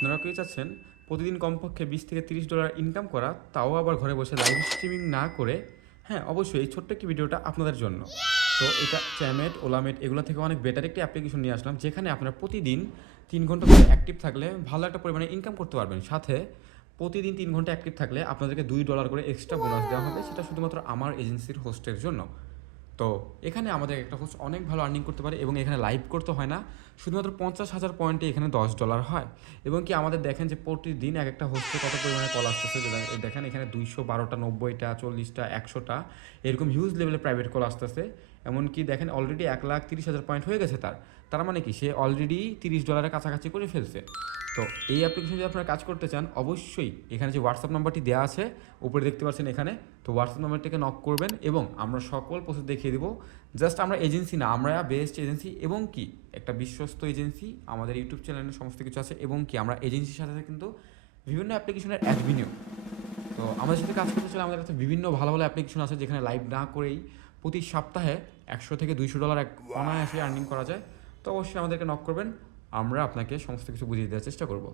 আপনারা কি চাচ্ছেন প্রতিদিন কমপক্ষে $20 থেকে $30 ইনকাম করা, তাও আবার ঘরে বসে লাইভ স্ট্রিমিং না করে? হ্যাঁ, অবশ্যই এই ছোট্ট একটি ভিডিওটা আপনাদের জন্য। তো এটা চ্যামেট, ওলামেট এগুলো থেকে অনেক বেটার একটি অ্যাপ্লিকেশন নিয়ে আসলাম, যেখানে আপনারা প্রতিদিন 3 ঘন্টা করে অ্যাক্টিভ থাকলে ভালো একটা পরিমাণে ইনকাম করতে পারবেন। সাথে প্রতিদিন 3 ঘন্টা অ্যাক্টিভ থাকলে আপনাদেরকে $2 করে এক্সট্রা বোনাস দেওয়া হবে, সেটা শুধুমাত্র আমার এজেন্সির হোস্টের জন্য। তো এখানে আমাদের একটা হোস্ট অনেক ভালো আর্নিং করতে পারে এবং এখানে লাইভ করতে হয় না, শুধুমাত্র 50,000 পয়েন্টে এখানে $10 হয়। এবং কি আমাদের দেখেন যে প্রতিদিন এক একটা হোস্টে কত পরিমাণে কল আসতেছে, যে দেখেন এখানে 212টা, 90টা, 40টা, 100টা এরকম হিউজ লেভেলে প্রাইভেট কল আসতেছে। এমনকি দেখেন অলরেডি 1,30,000 পয়েন্ট হয়ে গেছে তার মানে কি সে অলরেডি $30 কাছাকাছি করে ফেলছে। তো এই অ্যাপ্লিকেশন যদি আপনারা কাজ করতে চান, অবশ্যই এখানে যে হোয়াটসঅ্যাপ নাম্বারটি দেওয়া আছে উপরে দেখতে পাচ্ছেন এখানে, তো হোয়াটসঅ্যাপ নাম্বারটিকে নক করবেন এবং আমরা সকল প্রসেস দেখিয়ে দেবো। জাস্ট আমরা এজেন্সি না, আমরা বেস্ট এজেন্সি এবং কি একটা বিশ্বস্ত এজেন্সি। আমাদের ইউটিউব চ্যানেলে সমস্ত কিছু আছে এবং কি আমরা এজেন্সির সাথে সাথে কিন্তু বিভিন্ন অ্যাপ্লিকেশনের অ্যাডমিনিও। তো আমাদের সাথে কাজ করতে চাইলে আমাদের কাছে বিভিন্ন ভালো ভালো অ্যাপ্লিকেশন আছে, যেখানে লাইভ না করেই প্রতি সপ্তাহে $100 থেকে $200 অনায়াসে আর্নিং করা যায়। তো অবশ্যই আমাদেরকে নক করবেন, আমরা আপনাকে সমস্ত কিছু বুঝিয়ে দেওয়ার চেষ্টা করব।